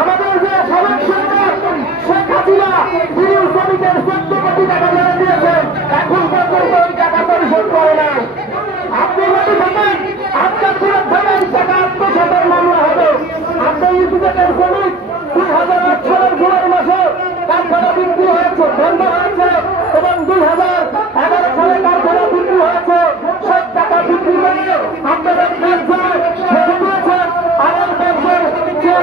আমাদের যে সাবেক সরকার শেখ হাসিনা তিনি শ্রমিকের 14 কোটি টাকা জমা দিয়েছেন, এখন পর্যন্ত ওই টাকা পরিশোধ করে নাই। আপনি যদি থাকেন আপনার বিরুদ্ধে টাকা আত্মসাতের মামলা হবে। আপনি ইউপিজেডের শ্রমিক 2008 সালের জুলাই মাসে কারখানা বিক্রি হয়েছে, বন্ধ হয়েছে, এবং 2011 সালে কারখানা বিক্রি হয়েছে। সব টাকা বিক্রি করে আপনাদের